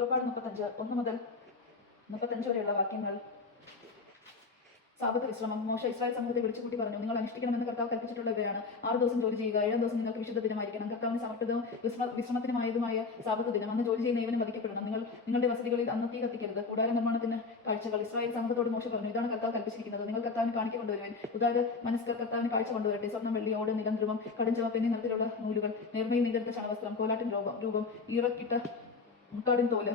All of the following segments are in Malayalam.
പുറപ്പാട് 35 1 മുതൽ 35 വരെയുള്ള വാക്യങ്ങൾ. സാബത്ത് വിശ്രമം. മോശ ഇസ്രായേൽ സമൂഹത്തെ വിളിച്ചുകൂട്ടി പറഞ്ഞു, നിങ്ങൾ അനുഷ്ഠിക്കണമെന്ന് കർത്താവ് കൽപ്പിച്ചിട്ടുള്ള ഇവയാണ്. 6 ദിവസം ജോലി ചെയ്യുക, 7 ദിവസം നിങ്ങൾക്ക് വിശുദ്ധ ദിനമായിരിക്കണം. കർത്താവിന് സമർപ്പിതവും വിശ്രമത്തിനുമായതുമായ സാബത്ത് ദിനം. അന്ന് ജോലി ചെയ്യുന്ന ഏവനും വധിക്കപ്പെടണം. നിങ്ങളുടെ വസതികളിൽ അന്ന് തീ കത്തിക്കരുത്. കൂടാര നിർമ്മാണത്തിന് കാഴ്ചകൾ. ഇസ്രായേൽ സമൂഹത്തോട് മോശ പറഞ്ഞു, ഇതാണ് കർത്താവ് കൽപ്പിച്ചിരിക്കുന്നത്. നിങ്ങൾ കർത്താവിന് കാണിക്ക കൊണ്ടുവരുവാൻ. ഉദാര മനസ്കർ കർത്താവിന് കാഴ്ച കൊണ്ടുവരട്ടെ. സ്വർണ്ണം, വെള്ളി, ഓട്, നിലം, ധ്രുവം, കടുംചുവപ്പ് എന്നീ നിറത്തിലുള്ള നൂലുകൾ, നേർമയിൽ നെയ്തെടുത്ത ചണവസ്ത്രം, കോലാട്ടിൻ രൂപം, ഈറക്കിട്ട മുട്ടാടിൻ തോല്,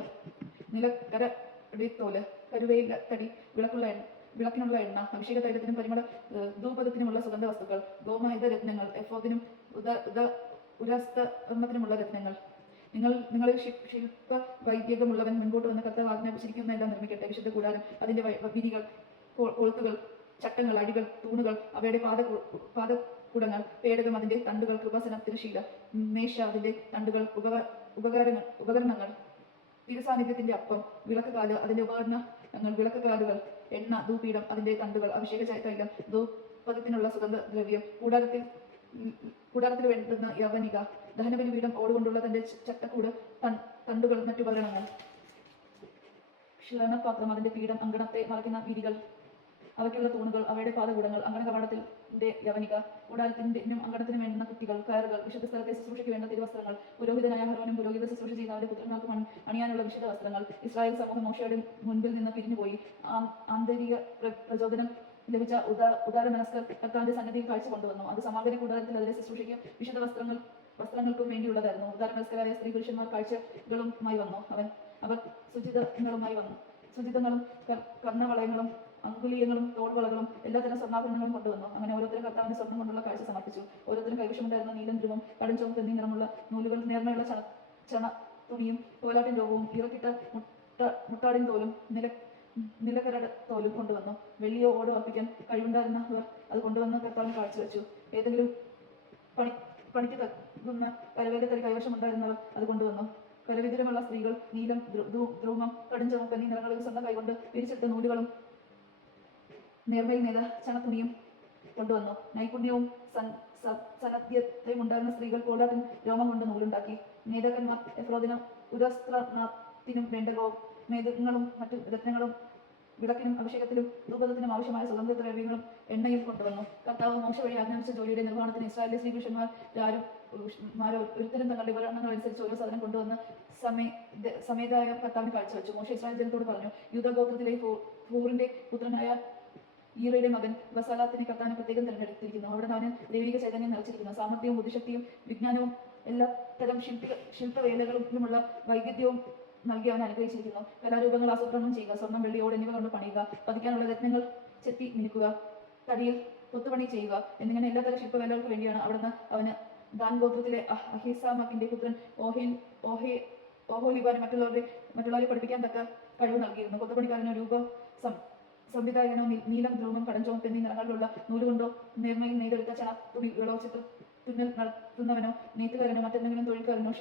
നിലക്കരടിത്തോല്, കരുവേല തടി, വിളക്കിനുള്ള എണ്ണ, അഭിഷേക തൈലത്തിനും പരിമള ധൂപത്തിനുമുള്ള സുഗന്ധ വസ്തുക്കൾ, ഗോമേധ രത്നങ്ങൾ, എഫോദിനും ഉരസ്തർമ്മത്തിനുമുള്ള രത്നങ്ങൾ. നിങ്ങളിൽ ശില്പ വൈദ്യകമുള്ളവൻ മുൻപോട്ട് വന്ന് കർത്താവ് ആജ്ഞാപിച്ചിരിക്കുന്നതെല്ലാം നിർമ്മിക്കട്ടെ. വിശുദ്ധ കൂടാരം, അതിന്റെ വിരികൾ, കൊളുത്തുകൾ, ചട്ടങ്ങൾ, അടികൾ, തൂണുകൾ, അവയുടെ പാദകുടങ്ങൾ, പേടകം, അതിന്റെ തണ്ടുകൾ, കൃപാസനം, തിരശീല, മേശ, അതിന്റെ തണ്ടുകൾ, ഉപകരണങ്ങൾ, തിരുസാന്നിധ്യത്തിന്റെ അപ്പം, വിളക്കുകാല്, അതിന്റെ ഉപകരണങ്ങൾ, വിളക്കുകാലുകൾ, എണ്ണ, ധൂപീഠം, അതിന്റെ തണ്ടുകൾ, അഭിഷേക തൈലം, ധൂപത്തിനുള്ള സുഗന്ധ ദ്രവ്യം, കൂടാരത്തിൽ വേണ്ടുന്ന യവനിക, ദഹനബലിപീഠം, ഓടുകൊണ്ടുള്ള തന്റെ ചട്ടക്കൂട്, തണ്ടുകൾ, മറ്റുപകരണങ്ങൾ, ക്ഷണപാത്രം, അതിന്റെ പീഠം, അങ്കണത്തെ മറയ്ക്കുന്ന വിരികൾ, അവയ്ക്കുള്ള തൂണുകൾ, അവയുടെ പാദകൂടങ്ങൾ, അങ്കണ കവാടത്തിന്റെ യവനിക, കൂടാരത്തിനും അങ്കണത്തിനും വേണ്ടുന്ന കുറ്റികൾ, കയറുകൾ, വിശുദ്ധ സ്ഥലത്തെ ശുശ്രൂഷയ്ക്ക് വേണ്ട തിരുവസ്ത്രങ്ങൾ, പുരോഹിതനായ അഹരോനും പുരോഹിത ശുശ്രൂഷ ചെയ്യുന്ന അവരുടെ പുത്രന്മാർക്കും അണിയാനുള്ള വിശുദ്ധ വസ്ത്രങ്ങൾ. ഇസ്രായേൽ സമൂഹം മോശയുടെ മുൻപിൽ നിന്ന് പിരിഞ്ഞുപോയി. ആന്തരിക പ്രചോദനം ലഭിച്ച ഉദാര മനസ്കർ കർത്താവിന്റെ സന്നിധിയിൽ കാഴ്ച കൊണ്ടുവന്നു. അത് സമാഗമന കൂടാരത്തിൽ അതിലെ ശുശ്രൂഷയ്ക്കും വിശുദ്ധ വസ്ത്രങ്ങൾക്കും വേണ്ടിയുള്ളതായിരുന്നു. ഉദാര മനസ്കരായ സ്ത്രീ പുരുഷന്മാർ കാഴ്ചകളുമായി വന്നു. അവർ സുചിതങ്ങളും കർണവളയങ്ങളും അങ്കുലീയങ്ങളും തോൾവളകളും എല്ലാത്തരം സ്വർണ്ണാഭരണങ്ങളും കൊണ്ടുവന്നു. അങ്ങനെ ഓരോരുത്തരും കർത്താവിന്റെ സ്വർണ്ണം കൊണ്ടുള്ള കാഴ്ച സമർപ്പിച്ചു. ഓരോരുത്തരും കൈവശമുണ്ടായിരുന്ന നീലം, ധ്രുവം, കടുംചുവപ്പ് എന്നീ നിറമുള്ള നൂലുകൾ, നേർമയുള്ള ചണ തുണിയും, കോലാട്ടിൻ രോഗവും, ഇറക്കിട്ട മുട്ടാടിൻ തോലും, നിലക്കരട് തോലും കൊണ്ടുവന്നു. വെള്ളിയോ ഓടോ അർപ്പിക്കാൻ കഴിവുണ്ടായിരുന്നവർ അത് കൊണ്ടുവന്ന് കർത്താവിന് കാഴ്ചവെച്ചു. ഏതെങ്കിലും പണിക്ക് തകുന്ന കരവേലത്തടി കൈവശമുണ്ടായിരുന്നവർ അത് കൊണ്ടുവന്നു. കരവിതുരമുള്ള സ്ത്രീകൾ നീലം, ധ്രുവം, കടുംചുവപ്പ് എന്നീ നിറങ്ങളിൽ സ്വന്തം കൈകൊണ്ട് പിരിച്ചെടുത്ത നൂലുകളും നേർമയിൽ നെയ്ത ചണത്തുണിയും കൊണ്ടുവന്നു. നൈപുണ്യവും സന്നദ്ധ്യതയും ഉണ്ടായിരുന്ന സ്ത്രീകൾ കോലാട്ടിൻ രോമം കൊണ്ട് നൂലുണ്ടാക്കി. നേതാക്കന്മാർ എഫ്രോദിനും ഉരസ്ത്രത്തിനും വേണ്ട മേഘങ്ങളും മറ്റു രത്നങ്ങളും, വിളക്കിനും അഭിഷേകത്തിലും ധൂപത്തിനും ആവശ്യമായ സുഗന്ധദ്രവ്യങ്ങളും എണ്ണയും കൊണ്ടുവന്നു. കർത്താവ് മോശ വഴി ആജ്ഞാപിച്ച ജോലിയുടെ നിർവഹണത്തിന് ഇസ്രായേലിലെ ശ്രീപുരുഷന്മാരോ ഒരുത്തരും തങ്ങളുടെ ഉപകരണങ്ങൾ അനുസരിച്ച് ഓരോ സാധനം കൊണ്ടുവന്ന് സമേതായ കർത്താവിന് കാഴ്ചവെച്ചു. മോശ ഇസ്രായേൽ ജനത്തോട് പറഞ്ഞു, യൂദാ ഗോത്രത്തിലെ ഫൂറിന്റെ പുത്രനായ ഈറയുടെ മകൻ വസാലാത്തിനെ കർത്താവിനെ പ്രത്യേകം തിരഞ്ഞെടുത്തിരിക്കുന്നു. അവിടെ അവന് ദൈവിക ചൈതന്യം നിറച്ചിരിക്കുന്നു. സാമർത്ഥ്യവും ബുദ്ധിശക്തിയും വിജ്ഞാനവും എല്ലാത്തരം ശില്പവേലകളിലുമുള്ള വൈവിധ്യവും നൽകി അവൻ അനുഗ്രഹിച്ചിരിക്കുന്നു. കലാരൂപങ്ങൾ ആസൂത്രണം ചെയ്യുക, സ്വർണ്ണം, വെള്ളി, ഓട് എന്നിവ കൊണ്ട് പണിയുക, പതിക്കാനുള്ള രത്നങ്ങൾ ചെത്തി മിനുക്കുക, തടിയിൽ കൊത്തുപണി ചെയ്യുക എന്നിങ്ങനെ എല്ലാത്തരം ശില്പവേലകൾക്ക് വേണ്ടിയാണ് അവിടുന്ന് അവന് ദാൻ ഗോത്രത്തിലെ അഹീസാമാക്കിന്റെ പുത്രൻ ഓഹോലിബാന് മറ്റുള്ളവരെ പഠിപ്പിക്കാൻ തക്ക കഴിവ് നൽകിയിരുന്നു. കൊത്തുപണിക്കാരനോ സംവിധായകനോ നീലം, ധ്രുവം, കടുംചുവപ്പ് എന്നീ നിറങ്ങളിലുള്ള നൂലുകൊണ്ടോ നേർമയിൽ നെയ്തെടുത്ത ചണ തുണികളോ തുന്നൽ നടത്തുന്നവനോ നെയ്ത്തുകാരനോ മറ്റെന്തെങ്കിലും തൊഴിൽക്കാരനോ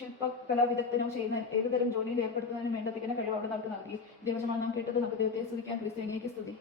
ശില്പകലാവിദഗ്ധനോ ചെയ്യുന്ന ഏതുതരം ജോലിയിൽ ഏർപ്പെടുത്തുന്നതിനും വേണ്ട തികഞ്ഞ കഴിവ് അവിടെ നമുക്ക് നൽകി. ദൈവജനമാണ് നാം കേട്ടത്. നമുക്ക് ദൈവത്തെ സ്തുതിക്കാൻ. ക്രിസ്തുവിനേക്ക് സ്തുതി.